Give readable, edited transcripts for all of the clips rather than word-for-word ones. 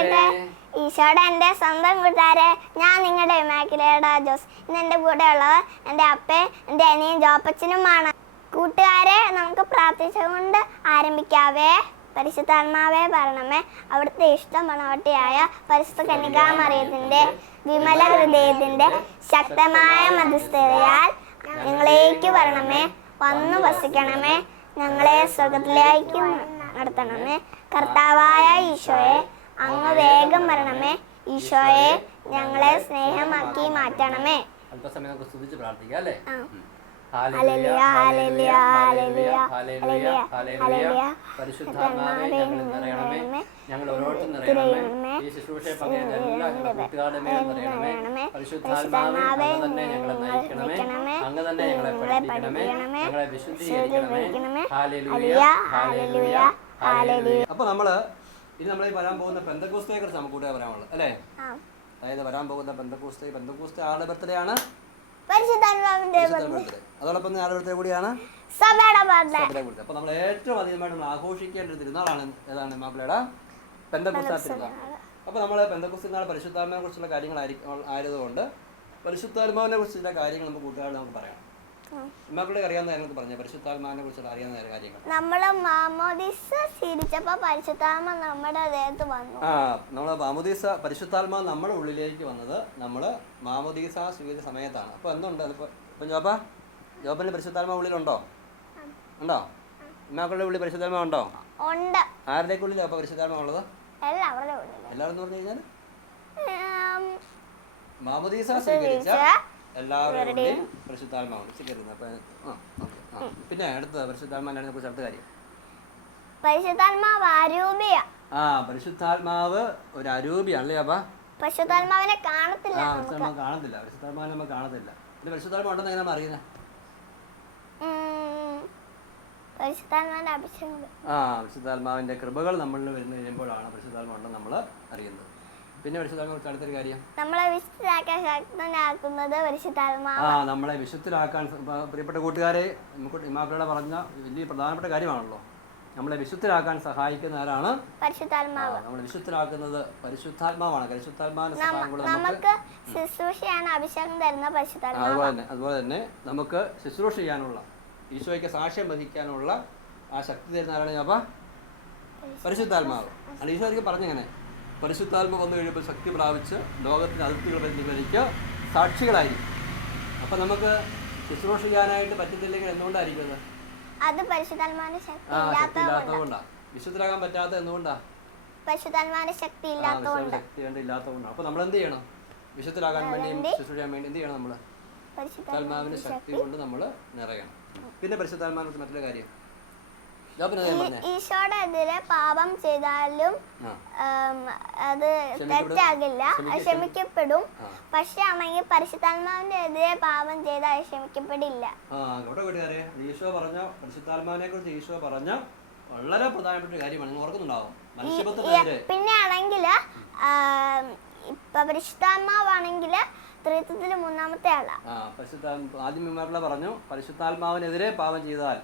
പ്രാർത്ഥിക്കട്ടെ. ഈശോയുടെ എൻ്റെ സ്വന്തം കൂട്ടുകാരെ, ഞാൻ നിങ്ങളുടെ ഇമാക്കുലേറ്റ ജോസ്. ഇന്ന് എൻ്റെ കൂടെ ഉള്ളത് എൻ്റെ അപ്പയും എൻ്റെ അനിയൻ ജോപ്പച്ചനുമാണ്. കൂട്ടുകാരെ, നമുക്ക് പ്രാർത്ഥിച്ചുകൊണ്ട് ആരംഭിക്കാവേ. പരിശുദ്ധാത്മാവേ വരണമേ. അവിടുത്തെ ഇഷ്ടം മണവട്ടിയായ പരിശുദ്ധ കന്യകാമറിയത്തിൻ്റെ വിമല ഹൃദയത്തിൻ്റെ ശക്തമായ മധ്യസ്ഥതയാൽ ഞങ്ങളേക്ക് വരണമേ. വന്നു വസിക്കണമേ. ഞങ്ങളെ സ്വർഗത്തിലേക്ക് നടത്തണമേ. കർത്താവായ ഈശോയെ, അങ്ങ് വേഗം വരണമേ. ഈശോയെ, ഞങ്ങളെ സ്നേഹമാക്കി മാറ്റണമേ. അല്പസമയം നമുക്ക് സ്തുതിച്ച് പ്രാർത്ഥിക്കാം അല്ലേ? Hallelujah, hallelujah, hallelujah, hallelujah, hallelujah. പരിശുദ്ധാത്മാവേ, ഞങ്ങളിൽ നിറയണമേ. ഞങ്ങൾ ഓരോരുത്തരും നിറയണമേ. ഈ ശുശ്രൂഷയെ പകരുന്ന എല്ലാ കൂട്ടുകാരുടെ മേൽ നിറയണമേ. പരിശുദ്ധാത്മാവേ, അങ്ങ് തന്നെ ഞങ്ങളെ നയിക്കണമേ. അങ്ങ് തന്നെ ഞങ്ങളെ പഠിപ്പിക്കണമേ. ഞങ്ങളെ വിശുദ്ധീകരിക്കണമേ. Hallelujah, hallelujah, hallelujah. അപ്പോൾ ഇനി നമ്മൾ വരാൻ പോകുന്ന പെന്തക്കോസ്തയെ കുറിച്ച് നമുക്ക് കൂടെ പറയാനുള്ളത് അല്ലേ? അതായത് വരാൻ പോകുന്ന പെന്തക്കോസ്തേ ആളുടെ ബർത്ത്ഡേ ആണ്. അതോടൊപ്പം ആളുടെ ബർത്ത്ഡേ കൂടിയാണ് സഭയുടെ ബർത്ത്ഡേ. അപ്പോൾ നമ്മൾ ഏറ്റവും അധികമായിട്ട് നമ്മൾ ആഘോഷിക്കേണ്ട ഒരു തിരുനാളാണ് ഏതാണ് മാപ്പിളയുടെ പെന്തക്കോസ്തേ തിരുനാൾ. അപ്പോൾ നമ്മൾ പെന്തക്കോസ്തേ തിരുനാൾ പരിശുദ്ധാത്മാവിനെ കുറിച്ചുള്ള ആയതുകൊണ്ട് പരിശുദ്ധാത്മാവിനെ കുറിച്ചുള്ള കാര്യങ്ങൾ നമുക്ക് കൂട്ടുകാരോട് നമുക്ക് പറയാം. മക്കളെ അറിയാവുന്ന കാര്യങ്ങൾ പറഞ്ഞു. പരിശുദ്ധാത്മാവിനെ കുറിച്ചുള്ള അറിയാവുന്ന കാര്യങ്ങൾ നമ്മൾ മാമോദീസ സ്വീകരിച്ചപ്പോൾ പരിശുദ്ധാത്മ നമ്മുടെ ദേഹത്ത് വന്നു. നമ്മൾ മാമോദീസ പരിശുദ്ധാത്മാവ് നമ്മുടെ ഉള്ളിലേക്ക് വന്നത് നമ്മൾ മാമോദീസ സ്വീകരിച്ച സമയത്താണ്. അപ്പോൾ എന്തുണ്ട് ഇപ്പം ജോബിന് പരിശുദ്ധാത്മാവ് ഉള്ളിലുണ്ടോ? ഉണ്ടോ? മക്കളുടെ ഉള്ളിൽ പരിശുദ്ധാത്മാവ് ഉണ്ടോ? ഉണ്ട്. ആരുടെയൊക്കെ ഉള്ളിലാണ് അപ്പോൾ പരിശുദ്ധാത്മാവ് ഉള്ളത്? എല്ലാവരും എന്ന് പറഞ്ഞു കഴിഞ്ഞാൽ മാമോദീസ സ്വീകരിച്ച എല്ലാവരുടെയും പരിശുദ്ധാത്മാവുണ്ട് സ്വീകരിക്കുന്നത്. പിന്നെ അടുത്ത പരിശുദ്ധാത്മാവിനെ കുറിച്ച് അടുത്ത കാര്യം, പരിശുദ്ധാത്മാവ് അരൂപിയാ. പരിശുദ്ധാത്മാവ് ഒരു അരൂപിയാണല്ലേ? അപ്പൊ പരിശുദ്ധാത്മാവിനെ കാണത്തില്ല. പരിശുദ്ധാത്മാവിനെ നമ്മൾ കാണത്തില്ല. പിന്നെ പരിശുദ്ധാത്മാവ് ഉണ്ടെന്ന് എങ്ങനെ അറിയുന്നത്? പരിശുദ്ധാത്മാവിന്റെ അഭിഷേകം. പരിശുദ്ധാത്മാവിന്റെ കൃപകൾ നമ്മളിൽ വരുന്ന കഴിയുമ്പോഴാണ് പരിശുദ്ധാത്മാവ് ഉണ്ടെന്ന് നമ്മൾ അറിയുന്നത്. പിന്നെ പരിശുദ്ധാത്മാവിനെ കുറിച്ച് അടുത്തൊരു കാര്യം, നമ്മളെ വിശുദ്ധരാക്കുന്നത് പരിശുദ്ധാത്മാവ്. നമ്മളെ വിശുദ്ധരാക്കാൻ പ്രിയപ്പെട്ട കൂട്ടുകാരെ, നമുക്ക് ഇമാക്കളുടെ പറഞ്ഞ വലിയ പ്രധാനപ്പെട്ട കാര്യമാണല്ലോ. നമ്മളെ വിശുദ്ധരാക്കാൻ സഹായിക്കുന്ന ആരാണ്? പരിശുദ്ധാത്മാവ്. നമ്മളെ വിശുദ്ധരാക്കുന്നത് പരിശുദ്ധാത്മാവാണ്. പരിശുദ്ധാത്മാവിന്റെ സഹായം കൂടെ നമുക്ക് ശുശ്രൂഷയാണ് അഭിഷേകം തരുന്ന പരിശുദ്ധാത്മാവ്. അതുപോലെ തന്നെ നമുക്ക് ശുശ്രൂഷ ചെയ്യാനുള്ള, ഈശോയ്ക്ക് സാക്ഷ്യം വഹിക്കാനുള്ള ആ ശക്തി തരുന്ന ആരാണ്? അപ്പൊ പരിശുദ്ധാത്മാവ്. അല്ല, ഈശോയ്ക്ക് പറഞ്ഞെങ്ങനെ? പരിശുദ്ധാത്മാവ് വന്നു കഴിയുമ്പോൾ ശക്തി പ്രാപിച്ച് ലോകത്തിൻ്റെ അതിർത്തികൾ പരിധിക്ക് സാക്ഷികളായിരിക്കും. അപ്പം നമുക്ക് ശുശ്രൂഷ ചെയ്യാനായിട്ട് പറ്റത്തില്ലെങ്കിൽ എന്തുകൊണ്ടായിരിക്കും? അത് പരിശുദ്ധാത്മാവിന്റെ ശക്തി ഇല്ലാത്തതുകൊണ്ടാണ്. വിശുദ്ധരാകാൻ പറ്റാത്ത എന്തുകൊണ്ടാണ്? പരിശുദ്ധാത്മാവിന്റെ ശക്തി ഇല്ലാത്തതുകൊണ്ടാണ്. അപ്പോൾ നമ്മൾ എന്ത് ചെയ്യണം? വിശുദ്ധരാകാൻ വേണ്ടിയും ശുശ്രൂഷ ചെയ്യാൻ വേണ്ടി എന്ത് ചെയ്യണം? നമ്മൾ പരിശുദ്ധാത്മാവിന്റെ ശക്തി കൊണ്ട് നമ്മൾ നിറയണം. പിന്നെ പരിശുദ്ധാത്മാവിനെ മറ്റൊരു കാര്യം, ഈശോയുടെ എതിരെ പാപം ചെയ്താലും അത് തെറ്റാകില്ല, ക്ഷമിക്കപ്പെടും. പക്ഷെ ആണെങ്കിൽ പരിശുദ്ധാത്മാവിന്റെ എതിരെ പാപം ചെയ്താൽ ക്ഷമിക്കപ്പെടില്ല. ഈശോ പറഞ്ഞ പരിശുദ്ധാത്മാവിനെ കുറിച്ച് ഈശോ പറഞ്ഞ വളരെ പ്രധാനപ്പെട്ട കാര്യമാണ്. ഓർക്കുന്നുണ്ടാവും. പിന്നെ ആണെങ്കിൽ പരിശുദ്ധാത്മാവാണെങ്കിൽ ത്രിത്വത്തില് മൂന്നാമത്തെ ആളാ. ആദ്യം പറഞ്ഞു പരിശുദ്ധാത്മാവിനെതിരെ പാപം ചെയ്താൽ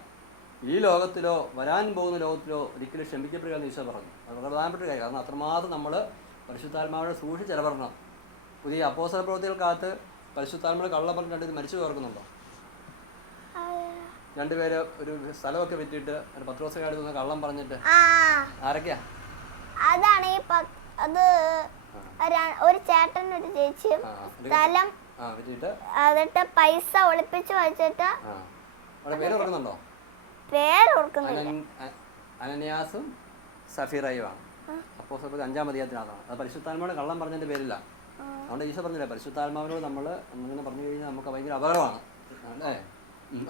ഈ ലോകത്തിലോ വരാൻ പോകുന്ന ലോകത്തിലോ ഒരിക്കലും ക്ഷമിക്കപ്പെടുക എന്ന് ഈശോ പറഞ്ഞു. അത് പ്രധാനപ്പെട്ട കാര്യം. കാരണം അത്രമാത്രം നമ്മൾ പരിശുദ്ധാത്മാവിനെ സൂക്ഷിച്ചിടപെടണം. പുതിയ അപ്പോസ്തല പ്രവൃത്തികൾക്കകത്ത് പരിശുദ്ധാത്മാവ് കള്ളം പറഞ്ഞിട്ട് മരിച്ചു ഓർക്കുന്നുണ്ടോ? രണ്ടുപേര് ഒരു സ്ഥലമൊക്കെ വിറ്റിട്ട് പത്രോസക്കാട് നിന്ന് കള്ളം പറഞ്ഞിട്ട് ആരൊക്കെയാ? അതാണ് അത് ഒരു ചേട്ടൻ ഒരു ചേച്ചി സ്ഥലം എന്നിട്ട് പൈസ ഒളിപ്പിച്ചു വെച്ചിട്ട് പേര് ഓർക്കുന്നുണ്ടോ? അനന്യാസും സഫീറയുമാണ്. അപ്പോസ്തലരുടെ 5-ാം അധ്യായത്തിലാണ്. അത് പരിശുദ്ധാത്മാവിനോട് കള്ളം പറഞ്ഞതിന്റെ പേരില്ല. അതുകൊണ്ട് ഈശോ പറഞ്ഞില്ല, പരിശുദ്ധാത്മാവിനോട് നമ്മൾ അങ്ങനെ പറഞ്ഞു കഴിഞ്ഞാൽ നമുക്ക് ഭയങ്കര അപകടമാണ്. അല്ലേ?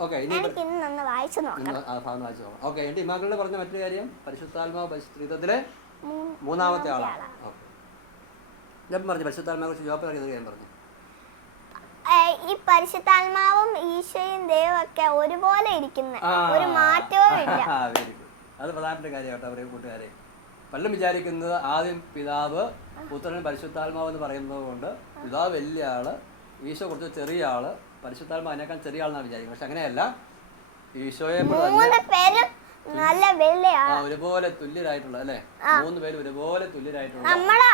ഓക്കെ, ഇനി വായിച്ചു നോക്കാം. ഓക്കെ, എൻ്റെ ഇമാക്കളുടെ പറഞ്ഞ മറ്റൊരു കാര്യം, പരിശുദ്ധാത്മാവ് ത്രിത്വത്തിലെ മൂന്നാമത്തെ ആളാണ്. ഓക്കെ, ഞാൻ പറഞ്ഞു പരിശുദ്ധാത്മാവിനെ കുറിച്ച് ജോബ് അറിയുന്നത് ഞാൻ പറഞ്ഞു. ഈ പരിശുദ്ധാത്മാവും ഈശോയും ദൈവവും ഒക്കെ ഒരുപോലെ ഇരിക്കുന്ന, ഒരു മാറ്റവും ഇല്ല. അത് പ്രധാനപ്പെട്ട കാര്യമാട്ടോ അവരെ കൂട്ടുകാരെ. പലരും വിചാരിക്കുന്നത് ആദ്യം പിതാവ്, പുത്രൻ, പരിശുദ്ധാത്മാവ് എന്ന് പറയുന്നത് കൊണ്ട് പിതാവ് വലിയ ആള്, ഈശോ കുറച്ച് ചെറിയ ആള്, പരിശുദ്ധാത്മാവ് അതിനേക്കാൾ ചെറിയ ആളെന്നാണ് വിചാരിക്കുന്നത്. പക്ഷെ അങ്ങനെയല്ല. ഈശോയെ നല്ല വെള്ളയാ, ഒരുപോലെ തുല്യരായിട്ടുള്ള അല്ലേ? 3 പേര് ഒരുപോലെ തുല്യരായിട്ടുള്ള. നമ്മളെ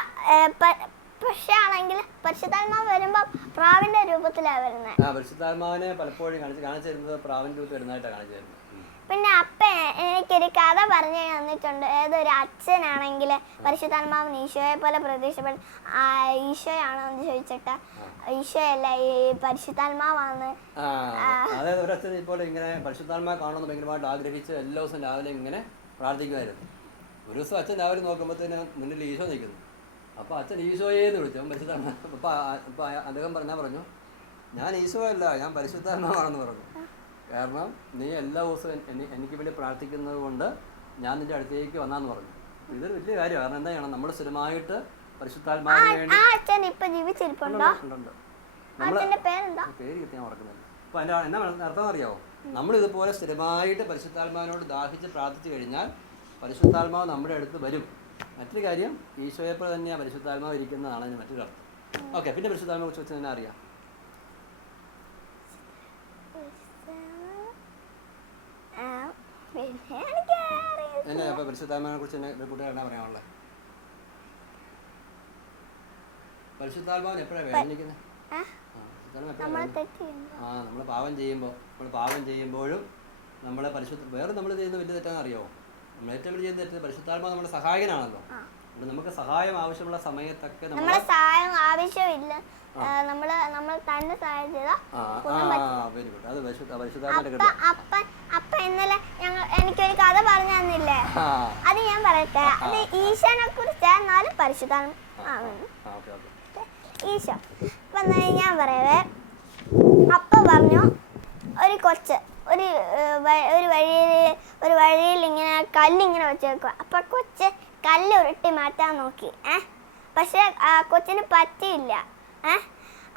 പക്ഷേ ആണെങ്കിൽ പരിശുദ്ധാത്മാവ് വരുമ്പോ പ്രാവിന്റെ രൂപത്തിലാ വരുന്നത്. പരിശുദ്ധാത്മാവിനെ പലപ്പോഴും കാണിച്ചു തരുന്നത് പ്രാവിന്റെ രൂപത്തിൽ വരുന്നതായിട്ടാണ് കാണിച്ചു തരുന്നത്. പിന്നെ എനിക്കൊരു കഥ പറഞ്ഞു തന്നിട്ടുണ്ട്. ഏതൊരു അച്ഛനാണെങ്കിൽ പരിശുദ്ധാത്മാവിന് ഈശോയെ പോലെ പ്രത്യക്ഷപ്പെട്ട ഈശോയാണോ എന്ന് ചോദിച്ചിട്ട് ഈശോയല്ല ഈ പരിശുദ്ധാത്മാവാണ്. അതായത് ഒരച്ഛൻ ഇപ്പോൾ ഇങ്ങനെ പരിശുദ്ധാത്മാവ് കാണണമെന്ന് ഭയങ്കരമായിട്ട് ആഗ്രഹിച്ച് എല്ലാ ദിവസവും രാവിലെ ഇങ്ങനെ പ്രാർത്ഥിക്കുമായിരുന്നു. ഒരു ദിവസം അച്ഛൻ രാവിലെ നോക്കുമ്പോഴത്തേന് മുന്നിൽ ഈശോ നിൽക്കുന്നു. അപ്പോൾ അച്ഛൻ ഈശോയെന്ന് വിളിച്ചു. അവൻ പരിശുദ്ധാത്മാ. അപ്പോൾ അദ്ദേഹം പറഞ്ഞു, ഞാൻ ഈശോ അല്ല, ഞാൻ പരിശുദ്ധാത്മാവാണെന്ന് പറഞ്ഞു. കാരണം നീ എല്ലാ ദിവസവും എനിക്ക് വേണ്ടി പ്രാർത്ഥിക്കുന്നത് കൊണ്ട് ഞാൻ നിന്റെ അടുത്തേക്ക് വന്നാന്ന് പറഞ്ഞു. ഇതൊരു വലിയ കാര്യമാണ്. കാരണം എന്താ ചെയ്യണം, നമ്മൾ സ്ഥിരമായിട്ട് പരിശുദ്ധാത്മാവിന് വേണ്ടി പേര് കിട്ടി ഞാൻ മറക്കുന്നില്ല. അപ്പോൾ അതിൻ്റെ എന്നാ അർത്ഥം അറിയാമോ? നമ്മൾ ഇതുപോലെ സ്ഥിരമായിട്ട് പരിശുദ്ധാത്മാവിനോട് ദാഹിച്ച് പ്രാർത്ഥിച്ചു കഴിഞ്ഞാൽ പരിശുദ്ധാത്മാവ് നമ്മുടെ അടുത്ത് വരും. മറ്റൊരു കാര്യം, ഈശോയെപ്പോൾ തന്നെയാണ് പരിശുദ്ധാത്മാവ് ഇരിക്കുന്നതാണ് അതിന് മറ്റൊരു അർത്ഥം. ഓക്കെ, പിന്നെ പരിശുദ്ധാത്മാവിനെ കുറിച്ച് വെച്ച് തന്നെ അറിയാം. എന്നെ അപ്പോൾ പരിശുദ്ധാത്മാവിനെ കുറിച്ച് എന്നെ കൂട്ടുകാർ എന്നാ പറയാനുള്ളത്? പരിശുദ്ധാത്മാവിന് എപ്പോഴാണ് വേദനിക്കുന്നത്? നമ്മൾ പാപം ചെയ്യുമ്പോഴും നമ്മളെ വേറെ നമ്മൾ ചെയ്യുന്ന വലിയ തെറ്റാന്ന് അറിയാമോ? നമ്മൾ ഏറ്റവും വലിയ തെറ്റ്, പരിശുദ്ധാത്മാവ് നമ്മുടെ സഹായകനാണല്ലോ. നമുക്ക് സഹായം ആവശ്യമുള്ള സമയത്തൊക്കെ സഹായം ആവശ്യമില്ല, നമ്മൾ തന്നെ സഹായം ചെയ്താൽ അപ്പ ഇന്നലെ എനിക്കൊരു കഥ പറഞ്ഞു തന്നില്ലേ, അത് ഞാൻ പറയട്ടെ. അത് ഈശോനെ കുറിച്ച് എന്നാലും പരിശുദ്ധാത്മാവ് ഈശോ. അപ്പൊ ഞാൻ പറയവേ, അപ്പ പറഞ്ഞു ഒരു കൊച്ച് ഒരു വഴിയിൽ ഇങ്ങനെ കല്ലിങ്ങനെ വെച്ചേക്കുക. അപ്പൊ കൊച്ച് കല്ല് ഉരുട്ടി മാറ്റാൻ നോക്കി. പക്ഷെ കൊച്ചിന് പറ്റിയില്ല.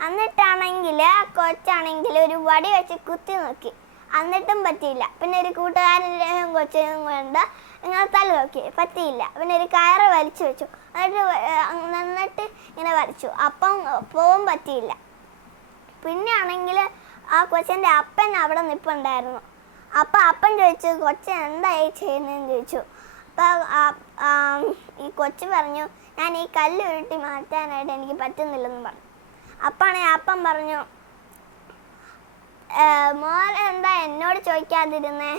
എന്നിട്ടാണെങ്കിൽ ആ കൊച്ചാണെങ്കിൽ ഒരു വടി വെച്ച് കുത്തി നോക്കി, എന്നിട്ടും പറ്റിയില്ല. പിന്നെ ഒരു കൂട്ടുകാരൻ്റെയും കൊച്ചിനും കൊണ്ട് ഇങ്ങനെ തല നോക്കി, പറ്റിയില്ല. പിന്നെ ഒരു കയറ് വലിച്ചു വെച്ചു, എന്നിട്ട് ഇങ്ങനെ വലിച്ചു, അപ്പം പോവും പറ്റിയില്ല. പിന്നെ ആണെങ്കിൽ ആ കൊച്ചിൻ്റെ അപ്പൻ അവിടെ നിൽപ്പുണ്ടായിരുന്നു. അപ്പം അപ്പൻ ചോദിച്ചു, കൊച്ച് എന്തായി ചെയ്യുന്നതെന്ന് ചോദിച്ചു. അപ്പം ഈ കൊച്ച് പറഞ്ഞു, ഞാൻ ഈ കല്ല് ഉരുട്ടി മാറ്റാനായിട്ട് എനിക്ക് പറ്റുന്നില്ലെന്ന് പറഞ്ഞു. അപ്പം പറഞ്ഞു, മോൻ എന്താ എന്നോട് ചോദിക്കാതിരുന്നേ?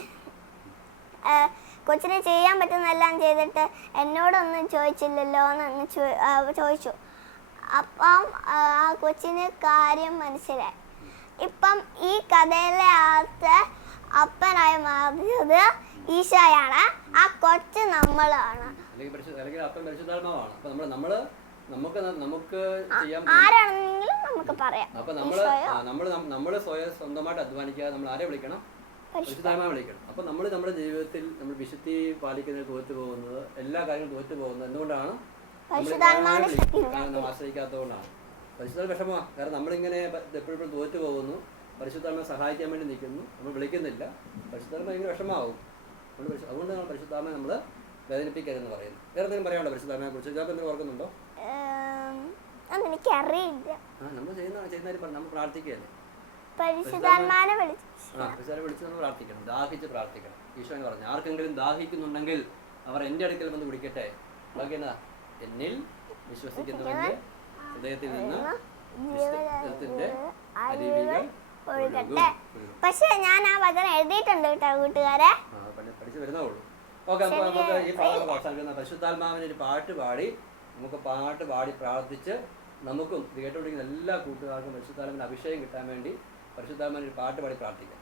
കൊച്ചിന് ചെയ്യാൻ പറ്റുന്നതെല്ലാം ചെയ്തിട്ട് എന്നോടൊന്നും ചോദിച്ചില്ലല്ലോ എന്ന് ചോദിച്ചു. അപ്പം ആ കൊച്ചിന് കാര്യം മനസ്സിലായി. ഇപ്പം ഈ കഥയിലെ അപ്പനായി മാറിയത് ഈശോയാണ്, ആ കൊച്ച് നമ്മളാണ്. ആരാണെങ്കിലും നമുക്ക് പറയാം. അപ്പൊ നമ്മള് സ്വന്തമായിട്ട് അധ്വാനിക്കാതെ നമ്മൾ ആരെ വിളിക്കണം? പരിശുദ്ധാത്മാവിനെ വിളിക്കണം. അപ്പൊ നമ്മുടെ ജീവിതത്തിൽ നമ്മൾ വിശുദ്ധി പാലിക്കുന്നതിൽ തോറ്റു പോകുന്നത്, എല്ലാ കാര്യങ്ങളും തോറ്റു പോകുന്നത് എന്തുകൊണ്ടാണ്? നമ്മൾ ആശ്രയിക്കാത്തതുകൊണ്ടാണ്. പരിശുദ്ധാത്മ വിഷമമാണ്. കാരണം നമ്മളിങ്ങനെ എപ്പോഴും തോറ്റു പോകുന്നു, പരിശുദ്ധാത്മാവിനെ സഹായിക്കാൻ വേണ്ടി നിൽക്കുന്നു, നമ്മൾ വിളിക്കുന്നില്ല. പരിശുദ്ധാത്മ ഭയങ്കര വിഷമാവും. അതുകൊണ്ട് നമ്മൾ പരിശുദ്ധാത്മാവിനെ നമ്മൾ വേദനിപ്പിക്കരുതെന്ന് പറയുന്നു. വേറെ എന്തെങ്കിലും പറയാനുണ്ടോ പരിശുദ്ധാത്മാവിനെ കുറിച്ച്? ഇതൊക്കെ എന്തെങ്കിലും ഓർക്കുന്നുണ്ടോ? എനിക്കറിയില്ല. നമ്മൾ ചെയ്യുന്നവർ നമ്മൾ പ്രാർത്ഥിക്കുകയല്ലേ, പരിശുദ്ധാത്മാവിനെ വിളിച്ച് നമ്മൾ പ്രാർത്ഥിക്കണം, ദാഹിച്ച് പ്രാർത്ഥിക്കണം. ഈശോ എന്ന് പറഞ്ഞു, ആർക്കെങ്കിലും ദാഹിക്കുന്നുണ്ടെങ്കിൽ അവർ എൻ്റെ അടുക്കൽ വന്ന് കുടിക്കട്ടെ. ബാക്കി എന്നാ, എന്നിൽ വിശ്വസിക്കുന്നവന്റെ ഹൃദയത്തിൽ നിന്ന് ജീവിതത്തിന്റെ അരുവികൾ ഒഴുകട്ടെ. പക്ഷെ ഞാൻ ആ വചനം എഴുതിയിട്ടുണ്ട് കേട്ടോ കൂട്ടുകാരെ, പഠിച്ചു വരുന്നേ ഉള്ളൂ. ഓക്കെ, അപ്പോൾ നമുക്ക് ഈ പാഠം അവസാനിക്കുന്ന പരിശുദ്ധാത്മാവിന് ഒരു പാട്ട് പാടി പ്രാർത്ഥിച്ച് നമുക്കും കേട്ടുകൊണ്ടിരിക്കുന്ന എല്ലാ കൂട്ടുകാർക്കും പരിശുദ്ധാത്മാവിന് അഭിഷേകം കിട്ടാൻ വേണ്ടി പരിശുദ്ധാത്മാവിന് ഒരു പാട്ട് പാടി പ്രാർത്ഥിക്കാം.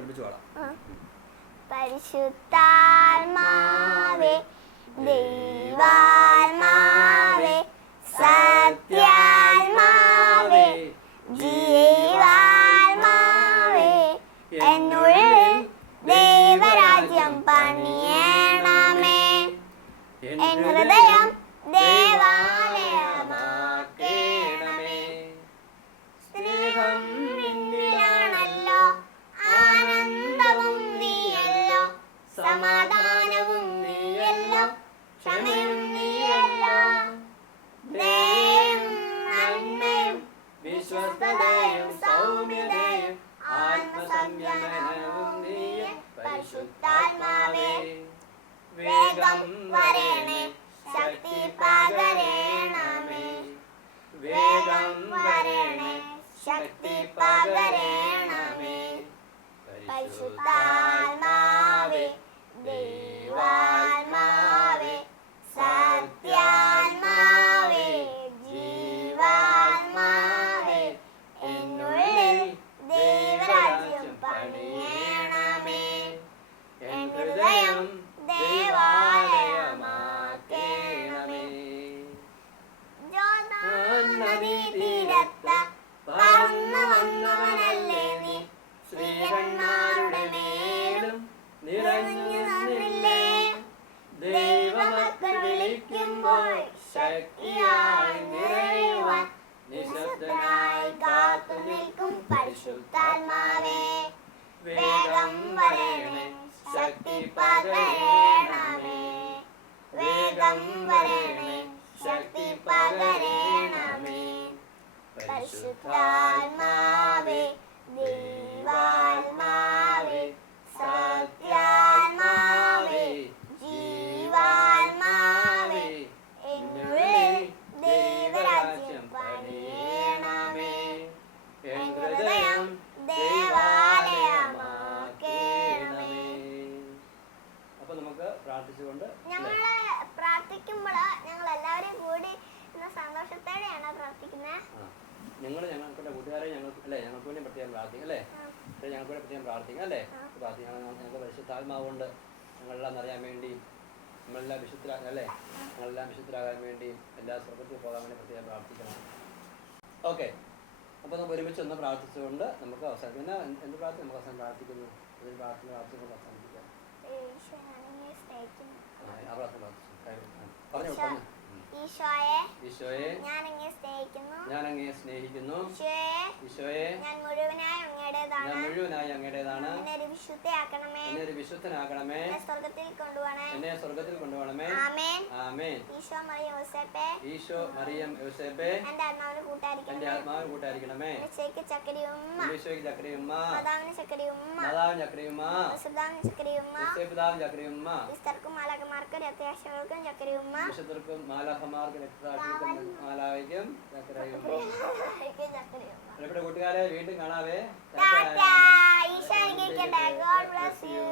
ഒരുമിച്ച് പാടാം. പരിശുദ്ധാത്മാവേ, ദൈവാത്മാവേ, സത്യാത്മാവേ, ജീവാത്മാവേ, എന്നുള്ളിൽ ദൈവരാജ്യം പണിയണമേ. എൻ ഹൃദയം ദേവാലയമാക്കണമേ. സ്നേഹം നിന്നിലാണല്ലോ, ആനന്ദവും നീയല്ലോ, സമാധാനവും നീയല്ലോ, ക്ഷമയും നീയല്ലോ, ദയയും നന്മയും വിശ്വസ്തതയും സൗമ്യതയും ആത്മസംയമനവും നീയെ. വേഗം വരണേ ശക്തി പകരണമേ വേഗം വരണേ ശക്തി പകരണമേ പരിശുദ്ധാത്മാവേ ദൈവാത്മാവേ സത്യാത്മാവേ ജീവാത്മാവേ എന്നുള്ളിൽ ദൈവരാജ്യം പണിയണമേ എൻ ഹൃദയം ദേവാലയമാക്കണമേ ജോർദാൻ നദീ തീരത്ത് പറന്നു വന്നവനല്ലേ നീ സ്ത്രീകന്മാരുടെ മേലും നിറഞ്ഞു നിന്നില്ലേ ദൈവമക്കൾ വിളിക്കുമ്പോൾ ശക്തിയായി നിറയുവാൻ നിശബ്ദനായി കാത്തു നിൽക്കും പരിശുദ്ധാത്മാവേ വേഗം വരണേ ശക്തി പകരണമേ വേഗം വരണേ ശക്തി പകരണമേ പരിശുദ്ധാത്മാവേ ദൈവാത്മാവേ സത്യാത്മാവേ ജീവാത്മാവേ എന്നുള്ളിൽ ദൈവരാജ്യം പണിയണമേ എൻ ഹൃദയം ദേവാലയമാക്കണമേ. അപ്പൊ നമുക്ക് പ്രാർത്ഥിച്ചുകൊണ്ട് ഞങ്ങള് പ്രാർത്ഥിക്കുമ്പോൾ ഞങ്ങൾ എല്ലാവരും കൂടി ഇന്ന് സന്തോഷത്തോടെയാണ് പ്രാർത്ഥിക്കുന്നത്. ഞങ്ങളുടെ കൂട്ടുകാരെ ഞങ്ങൾക്ക് വേണ്ടി പ്രത്യേകം പ്രാർത്ഥിക്കും അല്ലേ? ഞങ്ങൾക്ക് വേണ്ടി പ്രത്യേകം പ്രാർത്ഥിക്കാം അല്ലേ? പ്രാർത്ഥിക്കണം. ഞങ്ങൾക്ക് പരിശുദ്ധാത്മാവുണ്ട് ഞങ്ങളെല്ലാം അറിയാൻ വേണ്ടി നമ്മളെല്ലാം വിശുദ്ധരാകാൻ അല്ലേ? ഞങ്ങളെല്ലാം വിശുദ്ധരാകാൻ വേണ്ടി എല്ലാ സ്വർഗത്തിൽ പോകാൻ വേണ്ടി പ്രത്യേകം പ്രാർത്ഥിക്കണം. ഓക്കെ, അപ്പോൾ നമുക്ക് ഒരുമിച്ച് ഒന്ന് പ്രാർത്ഥിച്ചുകൊണ്ട് നമുക്ക് അവസാനം പിന്നെ എന്ത് പ്രാർത്ഥന നമുക്ക് അവസാനം പ്രാർത്ഥിക്കുന്നു? ഒരു പ്രാർത്ഥന നമുക്ക് അവസാനിപ്പിക്കാം. ആ പ്രാർത്ഥന പറഞ്ഞു പറഞ്ഞു. ഈശോയെ ഞാൻ അങ്ങയെ സ്നേഹിക്കുന്നു. ഈശോയെ ഞാൻ മുഴുവനായി അങ്ങയുടേതാണ്. എന്നെ ഒരു വിശുദ്ധനാക്കണമേ. എന്നെ സ്വർഗത്തിൽ കൊണ്ടുപോകണമേ. ആമേൻ. ഈശോ മറിയം യോസേപ്പേ എന്റെ ആത്മാവിന് കൂട്ടായിരിക്കണമേ. ഈശോയ്ക്ക് ചക്കരിയുമ്മ. മാതാവിന് ചക്കരിയുമ്മ. വിശുദ്ധർക്കും മാലാഖമാർക്കും രക്തസാക്ഷികൾക്കും ചക്കരിയുമ്മ. മാലാഖയ്ക്കും കൂട്ടുകാരെ വീണ്ടും കാണാവേ. ഈശോ അനുഗ്രഹിക്കട്ടെ. God bless you.